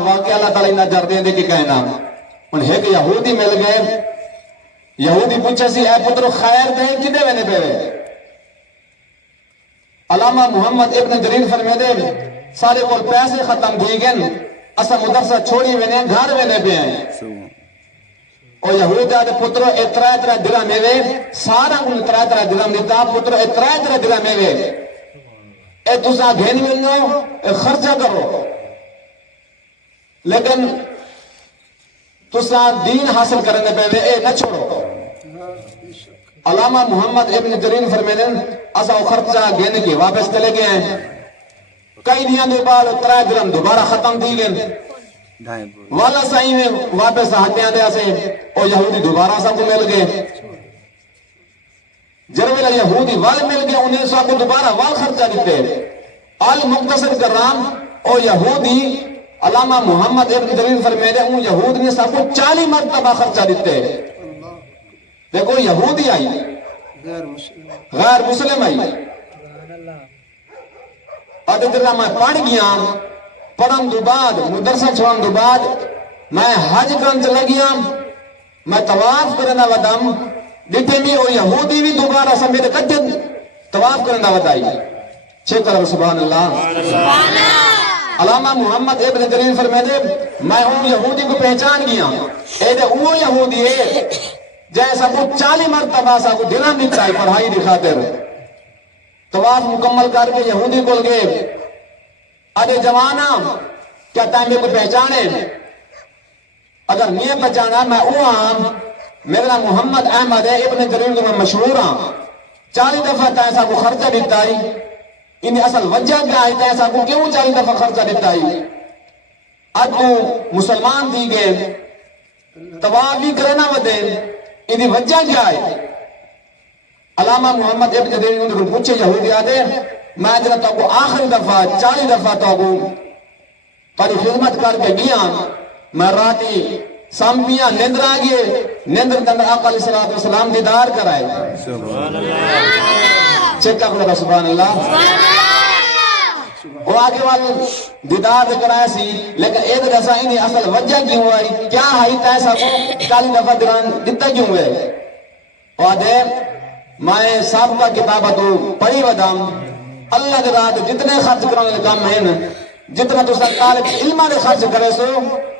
واقعہ اللہ تعالیٰ انہیں جر دیں دے کی کہنا ان ایک یہودی مل گئے یہودی پوچھے سی اے پتر خیر دیں کدے وینے پہ علامہ محمد ابن جریر فرمے دے سارے کو پیسے ختم دی گئے اسا مدرسہ چھوڑی وینے گھر وینے پہ ہیں اور یہودی آدھے پتر اترا درہم میں سارا ان اترا درہم دیتا پتر اترا درہم میں اے تسا گھن ملنو اے خرچہ کرو لیکن تسا دین حاصل کرنے پہ اے نہ چھوڑو علامہ محمد ابن جریر فرمیدن اسا خرچہ گھن کے واپس چلے گئے ہیں کئی دیاں دے بعد 3 درہم دوبارہ ختم دی گئے والا سائیں میں واپس ہٹیاں دے اسے او یہودی دوبارہ سا کو مل گئے جرویلا یہودی وال مل گئے انہیں سا کو دوبارہ وال خرچہ دیتے المختصر کرام او یہودی علامہ محمد ابن جریر فرمیدے ان یہود نے سب کو 40 مرتبہ خرچہ دیتے دیکھو یہودی آئی غیر مسلم آئی اور دیکھتا میں پڑھ گیا پڑھن دو بعد مدرسہ چھوڑن دو بعد میں حج کرن چلا گیا میں طواف کرنا ودم دیتے بھی وہ یہودی بھی دوبارہ سب میرے کچھ طواف کرنا ودائی چھے کرو سبحان اللہ علامہ محمد ابن جریر فرمیدے میں ہوں یہودی کو پہچان گیا اے دے وہ یہودی ہے جیسا کو 40 مرتبہ سا کو دلہ نہیں چاہی پڑھائی دکھاتے طواف مکمل کر کے یہودی بول گئے ادھے جوانا کیا تائیں کو پہچانے اگر نہیں پہچانا میں اوہاں میرا محمد احمد ہے ابن جریر کو میں مشہور ہاں 40 دفعہ تائیں سا کو خرچہ دیتا ہی انہیں اصل وجہ کیا ہے تائیں سا کو کیوں 40 دفعہ خرچہ دیتا ہی اب تو مسلمان دی گئے طواف بھی کرنا ودے انہیں وجہ کیا ہے علامہ محمد ابن جریر ان کو پوچھے یہودی آدھے میں جنہا تو کو آخری دفعہ 40 دفعہ تو کو پاری خدمت کر کے گیا میں راتی سامپیاں نندر آگئے نندر دندر آقا علیہ السلام دیدار کرائے چیک کرو سبحان اللہ وہ آگے والے دیدار کرائے سی لیکن ایک جیسا انہیں اصل وجہ کیوں ہوئی کیا ہے تیسا کو 40 دفعہ دران دیتا کیوں ہوئے وہ آدھے میں سابقہ کتابتو پڑھی ودام اللہ کے رات جتنے خرچ کرنے کام ہیں جتنا تو سرکار علمہ نے خرچ کرے سو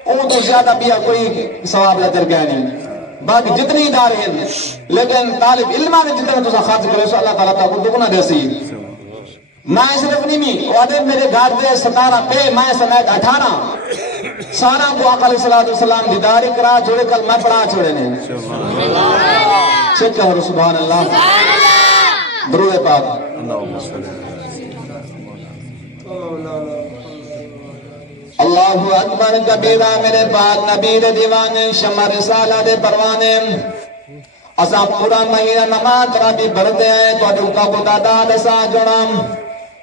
وہ تو زیادہ بیا کوئی ثواب لجر گیا نہیں باقی جتنی ادارے ہیں لیکن طالب علمہ نے جتنا تو خرچ کرے سو اللہ تعالیٰ کو دکھنا دے سی میں صرف نہیں میں وعدے میرے گھر دے 17 پہ میں سمیت 18 سارا کو آقا علیہ السلام دیداری کرا جوڑے کل میں پڑھا چھوڑے نے چیک کرو سبحان اللہ درود پاک اللہ اکبر کبیرہ میرے پاک نبی دے دیوانے شمع رسالہ دے پروانے اسا پورا مہینہ نماز ربی بڑھتے ہیں تو اڈوکا کو دادا دسا جڑام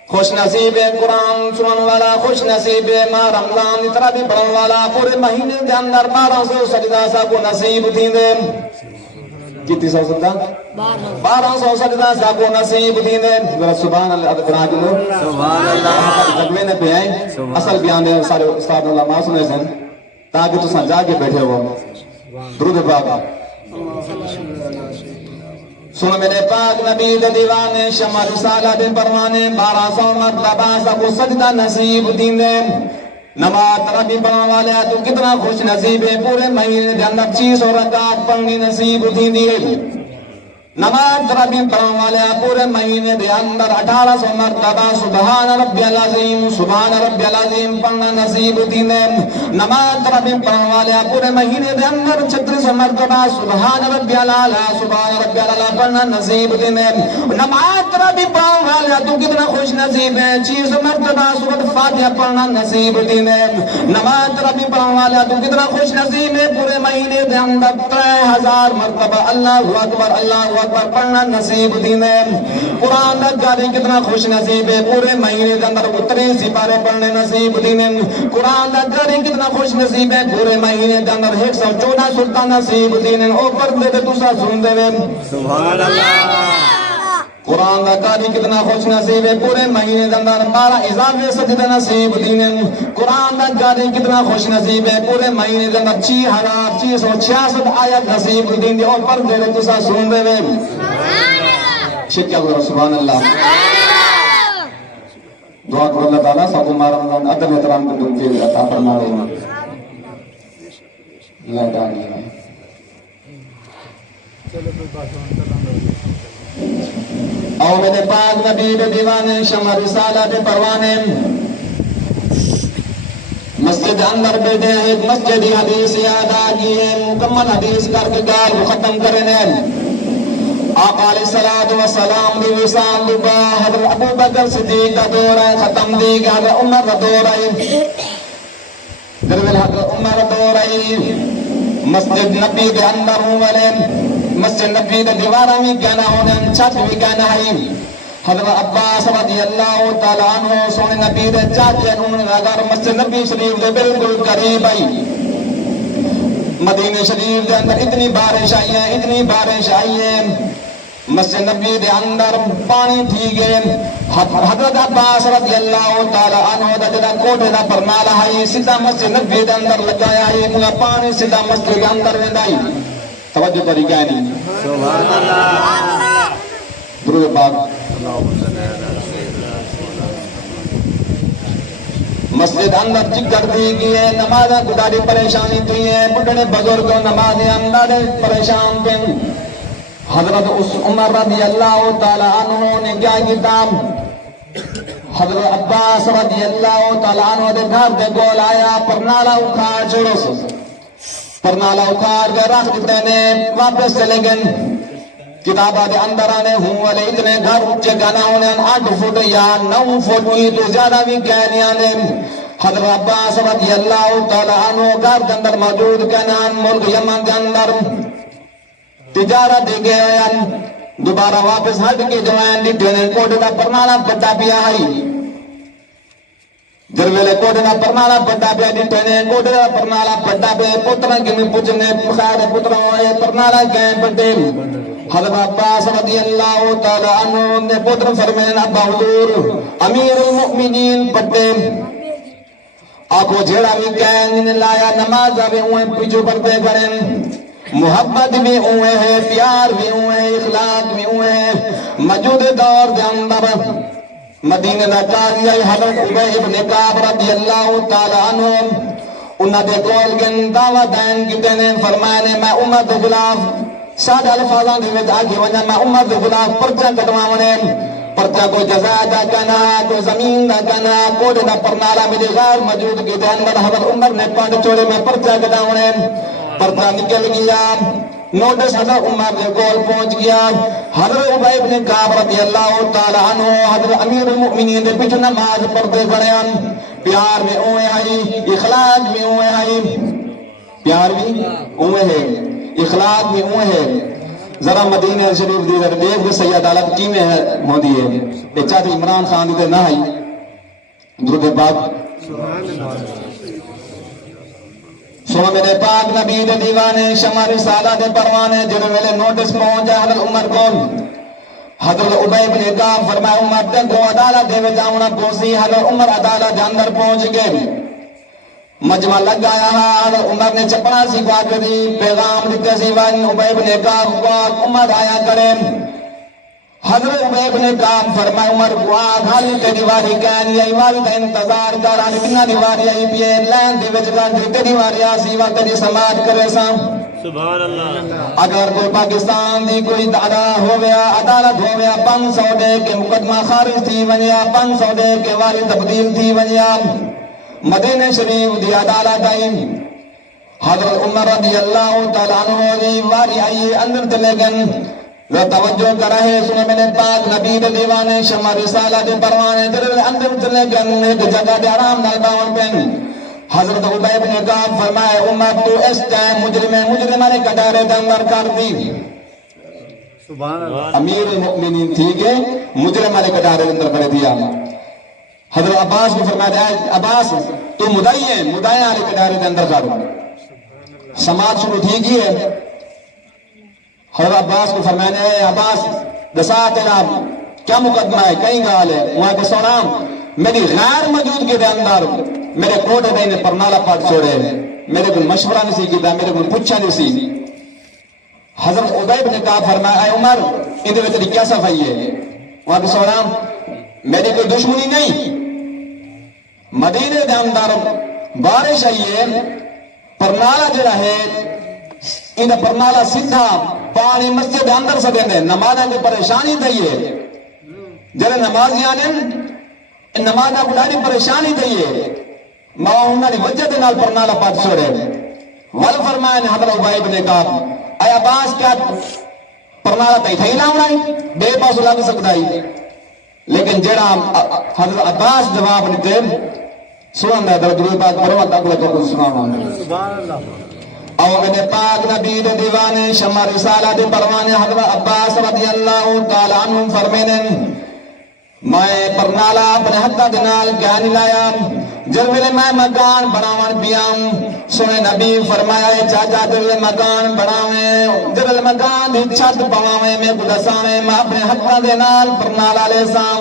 خوش نصیب قرآن سنن والا خوش نصیب ماہ رمضان اترا بھی پڑھن والا پورے مہینے دے اندر 1200 سجدہ سا کو نصیب تھی دے کتنی سو سجدہ 1200 سجدہ سا کو نصیب تھی دے سبحان اللہ بنا جنو سبحان اللہ تقوی نے پہ آئیں اصل بیان دے سارے استاد اللہ ماں سنے سن تاکہ تو سن جا کے بیٹھے ہو درود پاک سن میرے پاک نبی دے دیوانے شمع رسالہ دے پروانے 1200 مرتبہ سا کو سجدہ نصیب دین دے نماز ربی پڑھنے والے تو کتنا خوش نصیب ہے پورے مہینے دے اندر 600 رکعت پڑھنی نصیب دین دی نماز ربی پڑھنے والے پورے مہینے دے اندر 1800 مرتبہ سبحان ربی العظیم پڑھنا نصیب دین دے نماز ربی پڑھنے والے پورے مہینے دے اندر 3600 مرتبہ سبحان ربی العالی پڑھنا نصیب دین دے نماز ربی پڑھنے والے تو کتنا خوش نصیب ہے 600 مرتبہ سورۃ فاتحہ پڑھنا نصیب دین دے نماز ربی پڑھنے والے تو کتنا خوش نصیب ہے پورے مہینے دے اندر 3000 مرتبہ اللہ اکبر اکبر پڑھنا نصیب دین ہے قرآن دکھاری کتنا خوش نصیب ہے پورے مہینے کے اندر 30 سپارے پڑھنے نصیب دین ہے قرآن دکھاری کتنا خوش نصیب ہے پورے مہینے کے اندر 114 سلطان نصیب دین ہے اوپر دے تو سا سن دے سبحان اللہ قرآن دا قاری کتنا خوش نصیب ہے پورے مہینے دے اندر 12 اضافے سجدے نصیب دینے قرآن دا قاری کتنا خوش نصیب ہے پورے مہینے دے اندر 6666 آیت نصیب دینے اور پر دے لے تسا سن رہے شکر اللہ سبحان اللہ دعا کرو اللہ تعالیٰ سب ہمارا رمضان ادب احترام کو دن کے عطا فرما رہے ہیں اللہ تعالیٰ اور میرے پاک نبی دیوانے شمع رسالت پروانے مسجد اندر بیٹھے ہیں ایک مسجدی حدیث یاد آگئی ہے مکمل حدیث کر کے کار کو ختم کرنے آقا علیہ السلام دی وسان دبا حضرت ابو بکر صدیق کا دور ہے ختم دی کہ حضرت عمر کا دور ہے درویل حضرت عمر کا دور ہے مسجد نبی کے اندر ہوں والے مسجد نبی کے دیوارہ میں کہنا ہونے چھت بھی کہنا ہے حضرت عباس رضی اللہ تعالیٰ عنہ سونے نبی دے چاچے انہوں نے اگر مسجد نبی شریف دے بالکل قریب آئی مدینہ شریف دے اندر اتنی بارش آئی ہیں مسجد نبی دے اندر پانی تھی گئے حضرت عباس رضی اللہ تعالیٰ عنہ دا جدا کوٹے دا پرنالا ہے سیدھا مسجد نبی دے اندر لگایا ہے مگا پانی سیدھا مسجد کے اندر ویندائی توجہ کری کیا نہیں سبحان اللہ درود پاک مسجد اندر چکر دی گئی ہے نمازیں گزاری پریشانی تھی ہیں بڑھنے بزرگوں نمازیں اندر پریشان پہ حضرت عمر رضی اللہ تعالیٰ عنہ نے کیا کتاب حضرت عباس رضی اللہ تعالیٰ عنہ دے گھر دے گول آیا پرنالا اکھاڑ چھوڑو سے پرنالا اکھاڑ کے رکھ دیتے نے واپس چلے گئے کتابہ دے اندر آنے ہوں والے اتنے گھر اچھے گانا ہونے 8 فٹ یا 9 فٹ کی تو زیادہ بھی کہنے آنے حضرت عباس رضی اللہ تعالیٰ عنہ گھر کے اندر موجود کہنا ملک یمن کے اندر تجارت دے گئے دوبارہ واپس ہٹ کے جوائن لٹھے نے کوٹے کا پرنالا بڑا پیا آئی جرویلے کوٹے کا پرنالا بڑا پیا لٹھے نے کوٹے کا پرنالا بڑا پیا پترہ کی میں پوچھنے خیر پترہ ہوئے پرنالا کہیں بڑے حضرت عباس رضی اللہ تعالیٰ عنہ نے پتر فرمین ابا حضور امیر المؤمنین بڑے آنکھوں جھیڑا بھی کہیں لایا نماز بھی ہوئے پیچھو پڑتے کریں محبت بھی ہوئے ہیں پیار بھی ہوئے ہیں اخلاق بھی ہوئے ہیں موجود دور کے اندر مدینہ دا قاضی حضرت ابی ابن کعب رضی اللہ تعالیٰ عنہ انہاں دے کول گن دعوت دین کیتے نے فرمایا میں امت دے خلاف سادہ الفاظاں دے وچ آکھے ونجا میں امت دے خلاف پرچہ کٹواونے پرچہ کوئی جزا دا کنا کوئی زمین دا کنا کوئی دا پرنالا میرے غیر موجود کے اندر حضرت عمر نے پانڈ چوڑے میں پرچہ کٹواونے پردہ نکل گیا نوٹس حضرت عمر نے گول پہنچ گیا حضرت ابی ابن کعب رضی اللہ تعالیٰ عنہ حضرت امیر المؤمنین دے پیچھے نماز پڑھتے کھڑے پیار میں اوے آئی اخلاق میں اوے آئی پیار بھی اوے ہے اخلاق بھی اوے ہے ذرا مدینہ شریف دی در دیکھ کے سید عالم کی میں ہو دی ہے ایک چاہتی عمران خان دی نہ آئی درود پاک سو میرے پاک نبی دے دیوانے شمع رسالہ دے پروانے جنہوں میرے نوٹس پہنچا حضرت عمر کو حضرت ابی ابن کعب فرمایا عمر تے کو عدالت دے وچ آونا پوسی حضرت عمر عدالت دے اندر پہنچ گئے مجمع لگایا حضرت عمر نے چپڑا سی بات دی پیغام دتے سی وان ابی ابن کعب کو عمر آیا کرے حضرت ابی ابن کعب فرمایا عمر کو خالی تے دیواری کہنی ہے وقت انتظار کر کتنا دیواری آئی بھی لین دی وچ گان تے دیواری آسی وقت دی سماعت کرے سا سبحان اللہ اگر کوئی پاکستان دی کوئی دادا ہو گیا عدالت ہو گیا 500 دے کے مقدمہ خارج تھی ونیا 500 دے کے والی تبدیل تھی ونیا مدینہ شریف دی عدالت آئی حضرت عمر رضی اللہ تعالیٰ عنہ دی واری آئی اندر چلے گئے وہ توجہ کر رہے سنے میں نے پاک نبی دے دیوانے شمع رسالہ دے پروانے در اندر چلے گئے ایک جگہ دے آرام نال باون پہن حضرت ابی ابن کعب فرمائے عمر تو اس ٹائم مجرمانے کٹارے دے اندر کر دی امیر المؤمنین تھی کہ مجرمانے کٹارے دے اندر کر دیا حضرت عباس کو فرمایا عباس تو مدعی ہے مدعی آلے کٹارے دے اندر کر سماعت شروع تھی کی ہے حضرت عباس کو فرمایا عباس دسا تیرا کیا مقدمہ ہے کہیں گال ہے وہاں کے سونا میری غیر موجود کے اندر میرے کوٹے دے پرنالا پاٹ چھوڑے میرے کو مشورہ نہیں سی کیتا میرے کو پوچھا نہیں سی حضرت عبید نے کہا فرمایا اے عمر اندر تیری کیا صفائی ہے وہاں کے سونا میری کوئی دشمنی نہیں مدینے دے اندر بارش آئی ہے پرنالا جڑا ہے ان پرنالا سیدھا پانی مسجد دے اندر سے دیندے نمازاں کی پریشانی دئیے جڑے نمازیاں نے نمازاں کو ڈاڈی پریشانی دئیے ماں انہاں دی وجہ دے نال پرنالا پاٹ چھوڑے ول فرمایا نے حضرت عبید نے کہا اے عباس کیا پرنالا تے تھئی لاونا ہے بے پاس لگ سکدا ہے لیکن جڑا حضرت عباس جواب نہیں دے سبحان اللہ درود پاک پڑھو اللہ کو سبحان اللہ اور نے پاک نبی دے دیوانے شمع رسالہ دے پروانے حضرت عباس رضی اللہ تعالی عنہ فرمینے میں پرنالا اپنے ہتھاں دے نال گان لایا جب میرے میں مکان بناون بیام سونے نبی فرمایا ہے چاچا جب مکان بناویں جب مکان دی چھت پواویں میں کو دساویں میں اپنے ہتھاں دے نال پرنالا لے ساں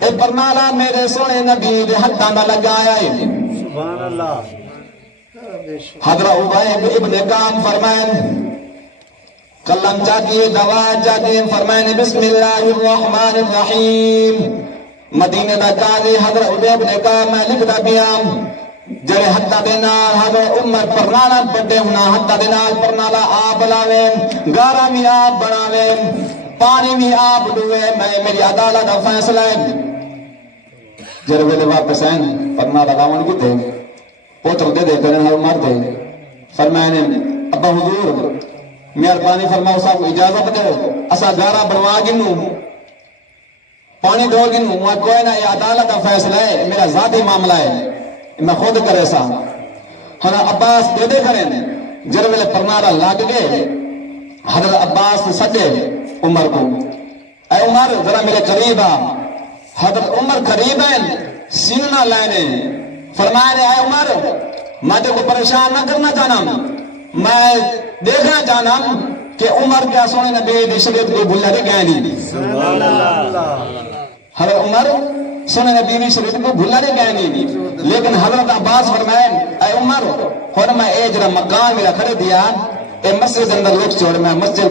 اے پرنالا میرے سونے نبی دے ہتھاں دا لگایا ہے سبحان اللہ حضرت عبید ابن کعب فرمائیں کلم چاہیے دوا چاہیے فرمائیں بسم اللہ الرحمن الرحیم مدینہ دا قاضی حضرت عبید ابن کعب میں لکھتا بیام جڑے حتہ دے نال حضرت عمر پرنالا بڑے ہونا حتہ دے نال پرنالا آپ لاویں گارا بھی آپ بناویں پانی بھی آپ ڈوے میں میری عدالت دا فیصلہ ہے جڑے ویلے واپس آئیں پرنالا لاون کی تھے پوتر دے دے کرنے مار دے فرمائے ابا حضور مہربانی فرماؤ صاحب اجازت دے اسا گارا بنوا گنو پانی ڈول گنو میں کوئی نہ یہ عدالت کا فیصلہ ہے میرا ذاتی معاملہ ہے میں خود کرے سا ہن عباس دے دے کریں جڑ ویلے پرنالا لگ گئے حضرت عباس سدے عمر کو اے عمر ذرا میرے قریب آ حضرت عمر قریب ہیں سینہ لینے فرمایا اے عمر میں تو کو پریشان نہ کرنا چاہنا میں دیکھنا چاہنا کہ عمر کیا سونے نبی دی شریعت کو بھلا دے گئے نہیں سبحان اللہ حضرت عمر سونے نبی دی شریعت کو بھلا دے گئے نہیں لیکن حضرت عباس فرمائے اے عمر اور میں اے جڑا مکان میرا کھڑے دیا اے مسجد اندر لوگ چھوڑ میں مسجد